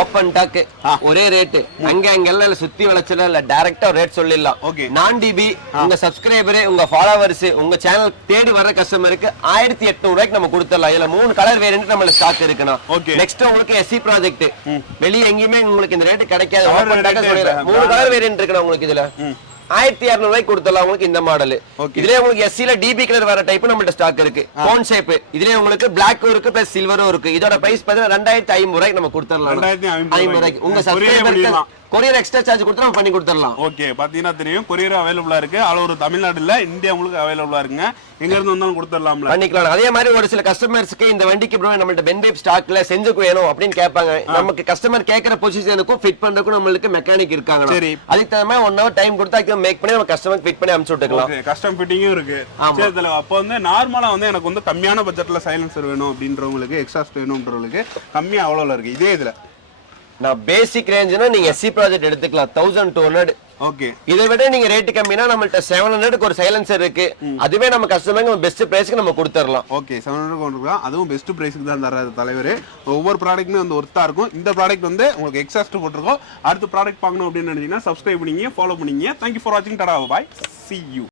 Open talk ஒரே rate அங்கெல்லாம் சுத்தி வளைச்சல இல்ல டைரக்டா ரேட் சொல்லிடலாம். நான் டிபி உங்க சப்ஸ்கிரைபர் உங்க ஃபாலோவர்ஸ் உங்க சேனல் தேடி வர கஸ்டமருக்கு 1800 ரூபாய்க்கு நம்ம கொடுத்துடலாம். இதுல 3 கலர் வேரியன்ட் நம்ம ஸ்டாக் இருக்குனா. நெக்ஸ்ட் உங்களுக்கு எஸ்சி ப்ராஜெக்ட் வெளிய எங்கயுமே உங்களுக்கு இந்த ரேட் கிடைக்காது. ஓபன் டாக் சொல்றேன் 3 கலர் வேரியன்ட் இருக்குனா உங்களுக்கு இதுல 1200 ரூபாய்க்கு கொடுத்துடலாம் உங்களுக்கு இந்த மாடல். இதுலயே உங்களுக்கு எஸ்சில டிபி கலர் வர டைப் நம்மள்ட்ட ஸ்டாக் இருக்கு. கோன் ஷேப் இதுலயே உங்களுக்கு பிளாக்கும் இருக்கு பிளஸ் சில்வரும் இருக்கு. இதோட பிரைஸ் பார்த்தா 2500 ரூபாய்க்கு நம்ம கொடுத்துடலாம். 2500 ரூபாய்க்கு உங்க சப்ஸ்கிரைபருக்கு கொரியர் எக்ஸ்ட்ரா சார்ஜ் கொடுத்து நம்ம பண்ணி கொடுத்துடலாம். ஓகே பாத்தீங்கன்னா தெரியும் கொரியர் அவைலபிளா இருக்கு. ஆல் ஓவர் தமிழ்நாடுல இந்தியா உங்களுக்கு அவைலபிளா இருக்குங்க. எங்க இருந்து வந்தாலும் கொடுத்துடலாம்ல பண்ணிக்கலாம். அதே மாதிரி ஒரு சில கஸ்டமர்ஸ்க்கு இந்த வண்டிக்கு ப்ரோ நம்மள்ட்ட பென்டைப் ஸ்டாக்ல செஞ்சுக்கு வேணும் அப்படின்னு கேட்பாங்க. நமக்கு கஸ்டமர் கேட்கற பொசிஷனுக்கும் ஃபிட் பண்றதுக்கும் நம்மளுக்கு மெக்கானிக் இருக்காங்க. அதுக்கு தகுந்த மாதிரி 1 hour டைம் கொடுத்தா மேக் பண்ணி நம்ம கஸ்டமர் ஃபிட் பண்ணி அனுப்பிச்சு விட்டுக்கலாம். கஸ்டம் ஃபிட்டிங்கும் இருக்கு. சரி தல அப்ப வந்து நார்மலா வந்து எனக்கு வந்து கம்மியான பட்ஜெட்ல சைலன்சர் வேணும் அப்படின்றவங்களுக்கு எக்ஸாஸ்ட் வேணும்ன்றவங்களுக்கு கம்மியா அவ்வளவுல இருக்கு. இதே இதுல நான் பேசிக் ரேஞ்ச்னா நீங்க எஸ்சி ப்ராஜெக்ட் எடுத்துக்கலாம் 1200. ஓகே இதை விட நீங்க ரேட் கம்மினா நம்மள்ட்ட 700க்கு ஒரு சைலன்சர் இருக்கு. அதுவே நம்ம கஸ்டமருக்கு பெஸ்ட் பிரைஸ்க்கு நம்ம கொடுத்துறலாம். ஓகே 700க்கு ஒன்று அதுவும் பெஸ்ட் பிரைஸ்க்கு தான் தராது தலைவர். ஒவ்வொரு ப்ராடக்ட்டுமே வந்து ஒர்த்தா இருக்கும். இந்த ப்ராடக்ட் வந்து உங்களுக்கு எக்ஸாஸ்ட் போட்டிருக்கோம். அடுத்த ப்ராடக்ட் பார்க்கணும் அப்படின்னு நினைச்சீங்கன்னா சப்ஸ்கிரைப் பண்ணிங்க ஃபாலோ பண்ணிங்க. தேங்க்யூ ஃபார் வாட்சிங். டாடா பாய். See you.